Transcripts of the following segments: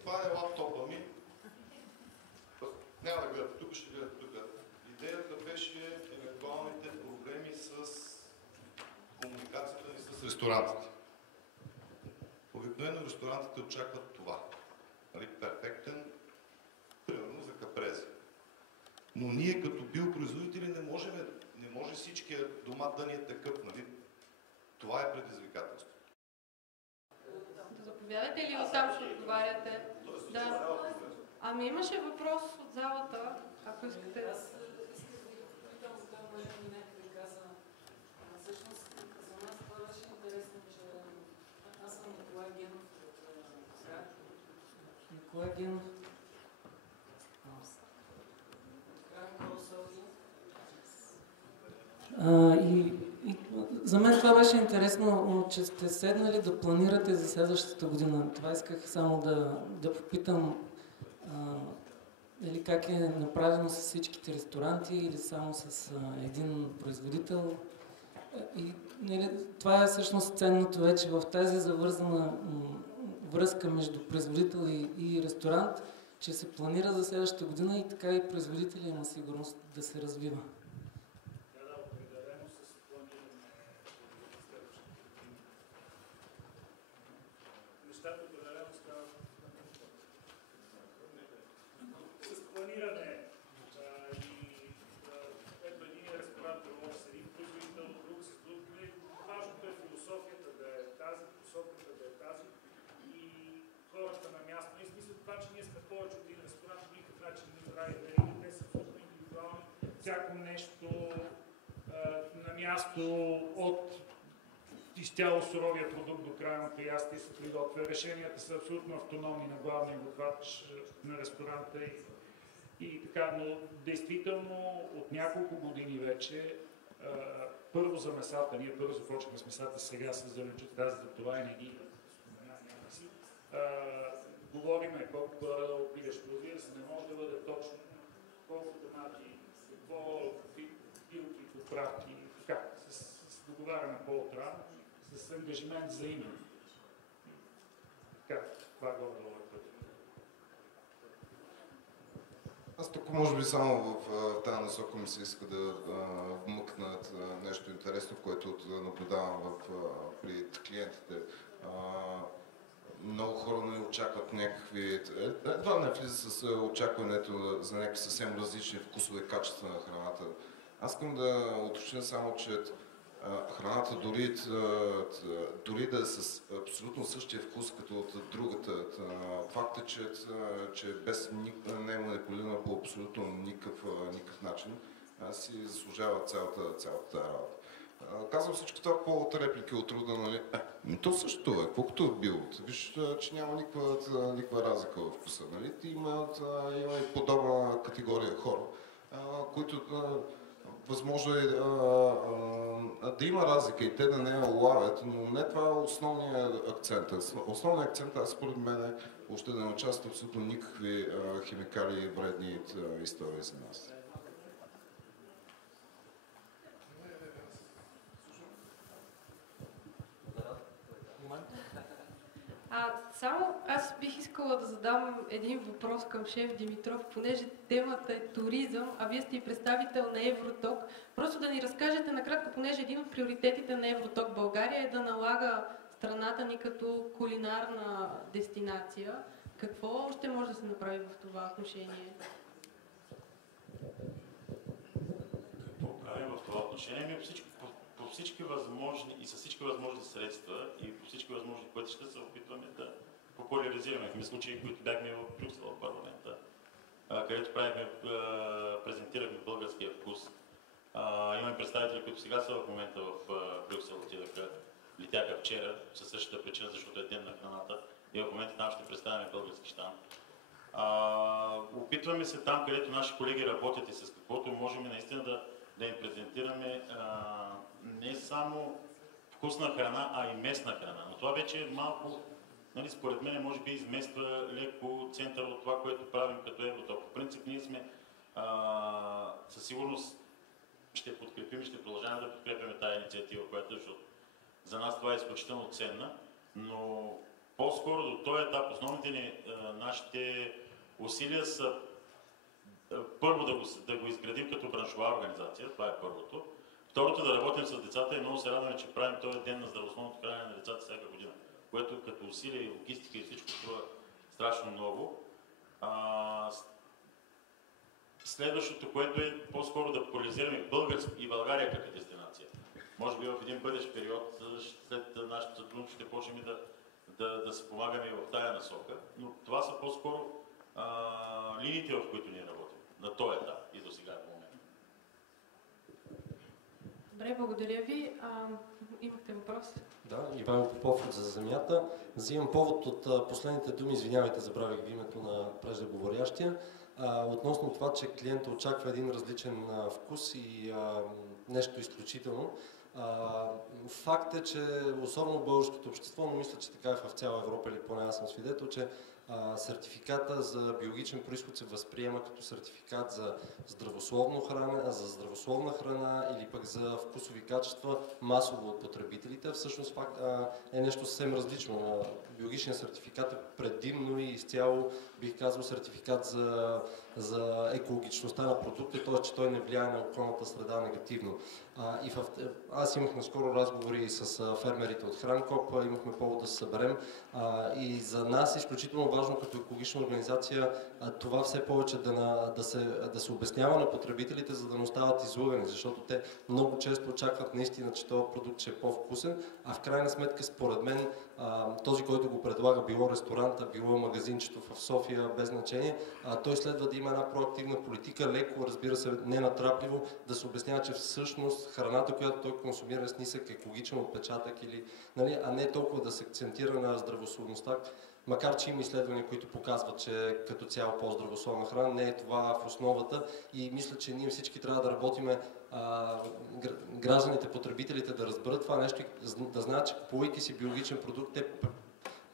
това е лаптопа ми. Няма да гледате тук, ще гледате тук. Идеята беше евентуалните проблеми с комуникацията ни с ресторантите. Обикновено ресторантите очакват това. Перфектен, примерно за капрези. Но ние като биопроизводители не може всичкия домат да ни е такъв, нали? Това е предизвикателство. Да заповядате ли оттам ще отговаряте? Да. Ами имаше въпрос от залата, ако искате. Аз исках да ви попитам, там някой каза, всъщност за нас това беше интересно, че аз съм Николай Генов от Николай Генов и за мен това беше интересно, че сте седнали да планирате за следващата година. Това исках само да попитам как е направено с всичките ресторанти или само с един производител. И това е всъщност ценното вече в тази завързана връзка между производител и ресторант, че се планира за следващата година и така и производителя има сигурност да се развива. Всяко нещо на място от изцяло суровия продукт до крайното ястие се приготвя. Решенията са абсолютно автономни на главния готвач на ресторанта и така, но действително от няколко години вече първо за месата, ние първо започнахме с месата, сега с зеленчуците, аз за това и не ги говориме колко горе пилеш, разбира се, не може да бъде точно колко домати, какво билки, поправки, така, с договаряне по-отрано, с ангажимент взаимен. Така, това горе-долу е пътя. Аз тук може би само в тази насока ми се иска да вмъкнат нещо интересно, което наблюдавам при клиентите. Много хора не очакват някакви... Едва не влиза с очакването за някакви съвсем различни вкусове, качества на храната. Аз искам да уточня само, че храната дори да е с абсолютно същия вкус като от другата, факт е, че без не е манипулирана по абсолютно никакъв начин, си заслужава цялата работа. Казвам всичко това по реплики от труда, нали? То също е, колкото е било. Виж, че няма никаква разлика в вкуса, нали? Има и подобна категория хора, които възможно е да има разлика и те да не я улавят, но не това е основният акцент. Основният акцент, според мен, въобще да не участват абсолютно никакви химикали и вредни истории за нас. Само аз бих искала да задам един въпрос към шеф Димитров, понеже темата е туризъм, а вие сте и представител на Евроток. Просто да ни разкажете накратко, понеже един от приоритетите на Евроток България е да налага страната ни като кулинарна дестинация. Какво още може да се направи в това отношение? Какво правим в това отношение? По всички възможни и с всички възможни средства и по всички възможни пътища се опитваме да популяризираме. В случаи, които бяхме в Брюксел, в парламента, където презентирахме българския вкус. Имаме представители, които сега са в момента в Брюксел, летяха вчера, със същата причина, защото е ден на храната и в момента там ще представяме български щанд. Опитваме се там, където наши колеги работят и с каквото можем наистина да им презентираме не само вкусна храна, а и местна храна. Но това вече е малко, нали, според мен, може би измества леко център от това, което правим като Евроток. В принцип, ние сме със сигурност ще подкрепим, ще продължаваме да подкрепяме тази инициатива, която, защото за нас това е изключително ценна, но по-скоро до този етап основните нашите усилия са първо да го изградим като браншова организация, това е първото. Второто, да работим с децата и много се радваме, че правим този ден на здравословното хранене на децата всяка година, което като усилия и логистика и всичко струва страшно много. Следващото, което е по-скоро да популяризираме България като дестинация. Може би в един бъдещ период, след нашето сътрудничество, ще почнем да се помагаме и в тая насока, но това са по-скоро линиите, в които ние работим, на този етап и до сега в момента. Добре, благодаря ви. Имахте въпрос? Да, Иван Попов от За земята. Взимам повод от последните думи, извинявайте, забравих името на преждеговорящия, относно това, че клиентът очаква един различен вкус и нещо изключително. Факт е, че особено в българското общество, но мисля, че така е в цяла Европа, или поне аз съм свидетел, че сертификата за биологичен произход се възприема като сертификат за здравословна храна или пък за вкусови качества масово от потребителите. Всъщност е нещо съвсем различно. Биологичният сертификат е предимно и изцяло, бих казал, сертификат за екологичността на продукта, т.е. че той не влияе на околната среда негативно. Аз имах наскоро разговори с фермерите от Хранкоп, имахме повод да се съберем и за нас е изключително важно като екологична организация това все повече да се обяснява на потребителите, за да не остават излъгани, защото те много често очакват наистина, че този продукт ще е по-вкусен, а в крайна сметка, според мен, този, който го предлага, било ресторанта, било магазинчето в София, без значение, той следва да има една проактивна политика, леко, разбира се, ненатрапливо, да се обяснява, че всъщност храната, която той консумира с нисък екологичен отпечатък, а не толкова да се акцентира на здравословността, макар че има изследвания, които показват, че като цяло по-здравословна храна не е това в основата и мисля, че ние всички трябва да работиме гражданите, потребителите да разберат това нещо и да знаят, че купувайки си биологичен продукт, те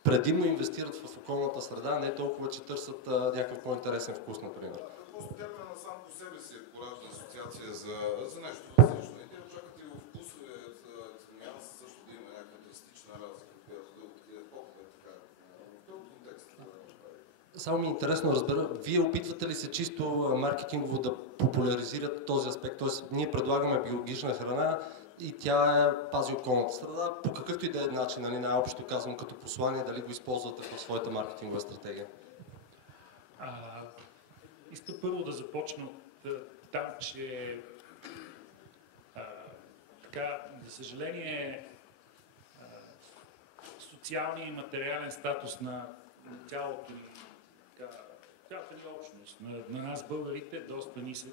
предимно инвестират в околната среда, не толкова, че търсят някакъв по-интересен вкус, например. Просто термина сам по себе си поражда асоциация за нещо различно. И те очакват и в вкусове нюанса също да има някаква драстична разлика, която да отиде така. В този контекст да направи. Само ми е интересно да разбера, вие опитвате ли се чисто маркетингово да популяризирате този аспект? Тоест, ние предлагаме биологична храна и тя пази околната среда, по какъвто и да е начин, най-общо казвам като послание, дали го използвате в своята маркетингова стратегия? Иска първо да започна от там, че за съжаление социалния и материален статус на цялата ни общност, на нас българите, е доста нисък.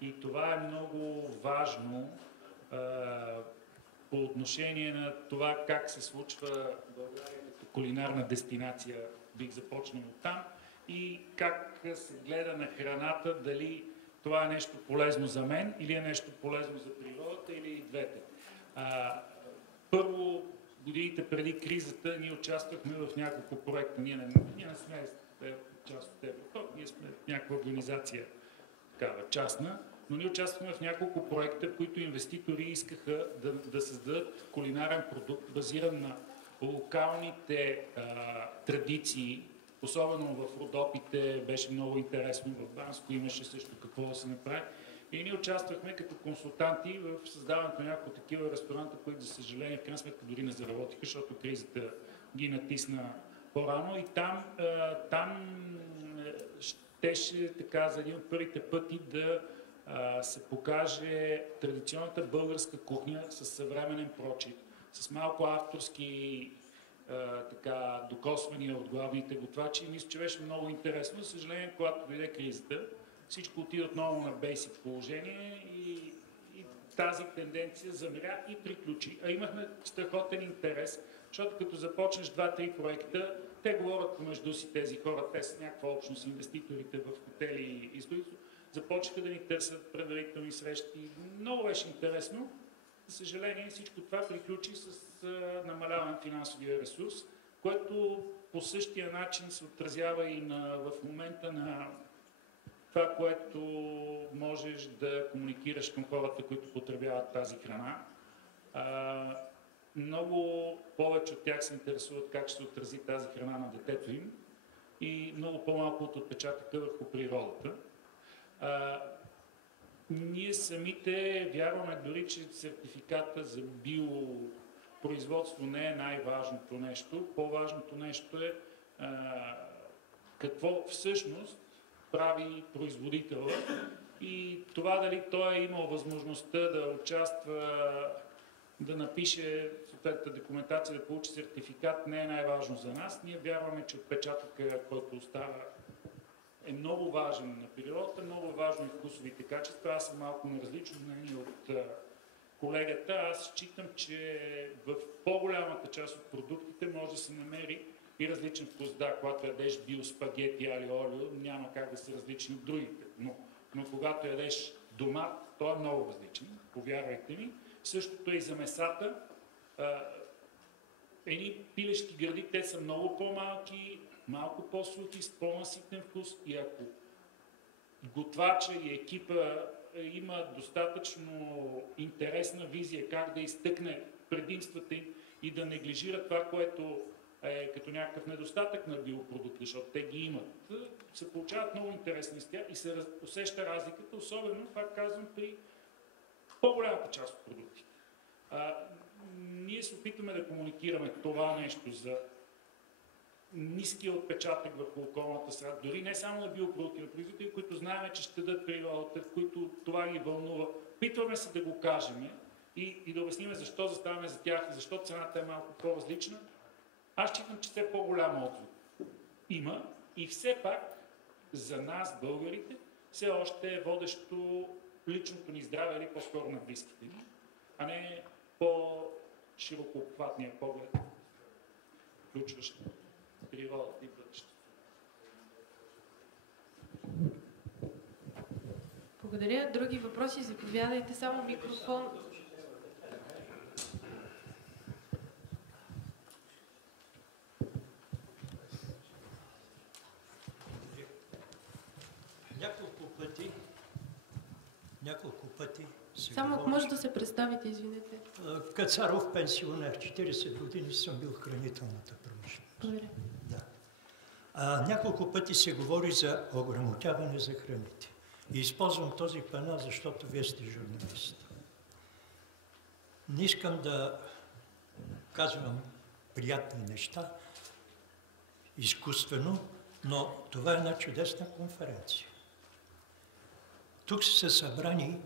И това е много важно по отношение на това как се случва България като кулинарна дестинация, бих започнал от там, и как се гледа на храната, дали това е нещо полезно за мен или е нещо полезно за природата или и двете. Първо, годините преди кризата ние участвахме в няколко проекта. Ние не сме част от Европа, ние сме някаква организация такава частна, но ние участвахме в няколко проекта, в които инвеститори искаха да създадат кулинарен продукт, базиран на локалните традиции, особено в Родопите беше много интересно, в Банско имаше също какво да се направи. И ние участвахме като консултанти в създаването на няколко такива ресторанта, които, за съжаление, в крайна сметка дори не заработиха, защото кризата ги натисна по-рано. И там щеше така за един от първите пъти да се покаже традиционната българска кухня с съвременен прочит, с малко авторски докосвания от главните готвачи. Мисля, че беше много интересно. За съжаление, когато дойде кризата, всичко отиде отново на бейсик положение и тази тенденция замря и приключи. А имахме страхотен интерес, защото като започнеш 2-3 проекта, те говорят помежду си тези хора, те са някаква общност, инвеститорите в хотели и строителство, започнаха да ни търсят предварителни срещи. Много беше интересно. За съжаление, всичко това приключи с намаляване на финансовия ресурс, което по същия начин се отразява и в момента на това, което можеш да комуникираш към хората, които потребяват тази храна. много повече от тях се интересуват как ще се отрази тази храна на детето им и много по-малко от отпечатъка върху природата. Ние самите вярваме дори, че сертификата за биопроизводство не е най-важното нещо. По-важното нещо е какво всъщност прави производителя и това дали той е имал възможността да участва, да напише съответната документация, да получи сертификат, не е най-важно за нас. Ние вярваме, че отпечатъка, който остава, е много важен на природата, много важно и вкусовите качества. Аз съм малко на различно мнение от колегата. Аз считам, че в по-голямата част от продуктите може да се намери и различен вкус. Да, когато ядеш биоспагети али олио, няма как да са различни от другите. Но когато ядеш домат, той е много различен, повярвайте ми. Същото е и за месата. Едни пилешки гърди, те са много по-малки, малко по-сухи, с по-наситен вкус и ако готвача и екипа има достатъчно интересна визия как да изтъкне предимствата им и да неглижира това, което е като някакъв недостатък на биопродукти, защото те ги имат, се получават много интересни с тях и се усеща разликата, особено, пак казвам, при по-голямата част от продуктите. Ние се опитваме да комуникираме това нещо за ниския отпечатък върху околната среда, дори не само на биопродукти, на производители, които знаем, че ще дадат природата, в които това ги вълнува. Питваме се да го кажем и да обясним защо заставаме за тях, защо цената е малко по-различна. Аз считам, че все по-голям отзвук има и все пак за нас, българите, все още е водещо личното ни здраве или по-скоро на близките ни, а не по-широкообхватния поглед, включващ природата и бъдещето. Благодаря. Други въпроси? Заповядайте. Само микрофон. Няколко пъти Само ако може да се представите, извинете. Кацаров, пенсионер, 40 години съм бил в хранителната промишленост. Благодаря. Да. Няколко пъти се говори за ограмотяване за храните. И използвам този панел, защото вие сте журналист. Не искам да казвам приятни неща, изкуствено, но това е една чудесна конференция. Тук са събрани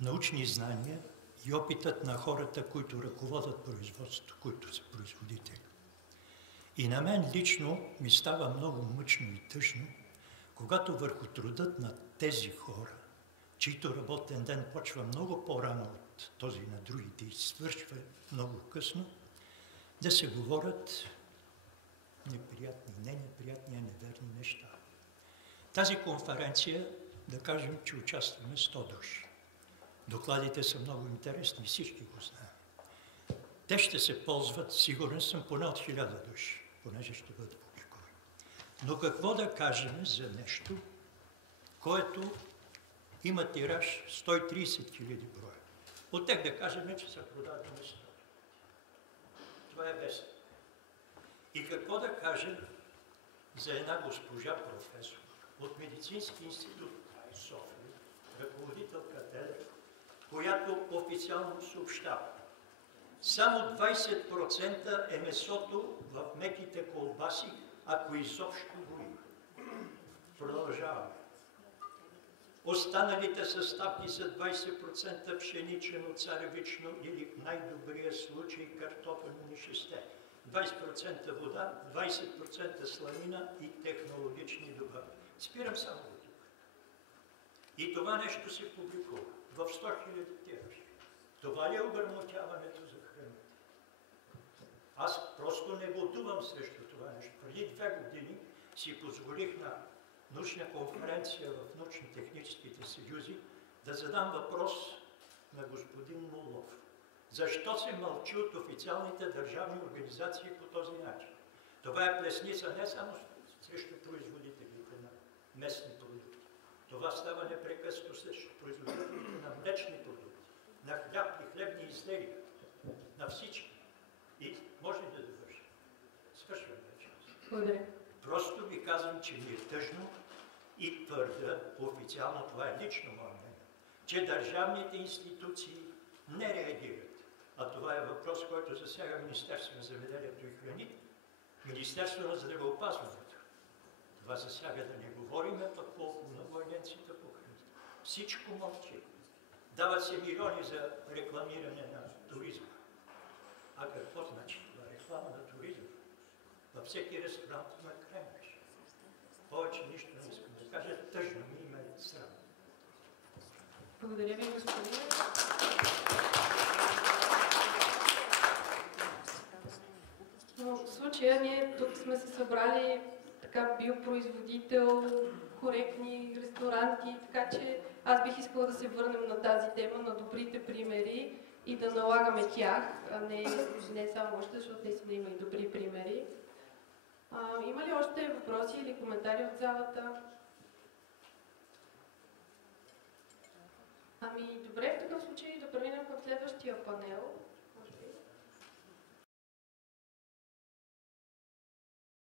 научни знания и опитът на хората, които ръководят производството, които са производители. И на мен лично ми става много мъчно и тъжно, когато върху трудът на тези хора, чийто работен ден почва много по-рано от този на другите и свършва много късно, да се говорят неприятни, не неприятни, а неверни неща. Тази конференция, да кажем, че участваме 100 души. Докладите са много интересни, всички го знаем. Те ще се ползват, сигурен съм, поне от 1000 души, понеже ще бъдат публикувани. Но какво да кажем за нещо, което има тираж 130 000 броя? От тях да кажем, че са продадени 100. Това е вестник. И какво да кажем за една госпожа професор от Медицински институт в София, ръководител катедра, която официално съобщава. Само 20% е месото в меките колбаси, ако изобщо го има. Продължаваме. Останалите съставки са 20% пшеничено, царевично или в най-добрия случай картофено нишесте. 20% вода, 20% сланина и технологични добавки. Спирам само до тук. И това нещо се публикува в 100 000 тиражи. Това ли е ограмотяването за храните? Аз просто не готувам срещу това нещо. Преди 2 години си позволих на научна конференция в научно-техническите съюзи да задам въпрос на господин Молов. Защо се мълчи от официалните държавни организации по този начин? Това е плесница не само срещу производителите на местни продукти. Това става непрекъснато срещу производителите на млечни продукти, на хляб и хлебни изделия, на всички. Може да довърши. Свършвам вече. Благодаря. Просто ви казвам, че ми е тъжно и твърда, официално това е лично мое мнение, че държавните институции не реагират. А това е въпрос, който засяга Министерството на земеделието и храните, Министерството на здравеопазването. Това засяга, да не говорим пък по много агенцията по храните. Всичко мълчи. Дават се милиони за рекламиране на туризма. А какво значи това? Реклама на туризма. Във всеки ресторант на Кремлеш. Повече нищо не искам да кажа. Тъжно ми има срам. Благодаря ви, господин. Но в случая ние тук сме се събрали така биопроизводител, коректни ресторанти, така че аз бих искала да се върнем на тази тема, на добрите примери и да налагаме тях, а не само още, защото наистина има и добри примери. Има ли още въпроси или коментари от залата? Ами добре, в такъв случай да преминем към следващия панел.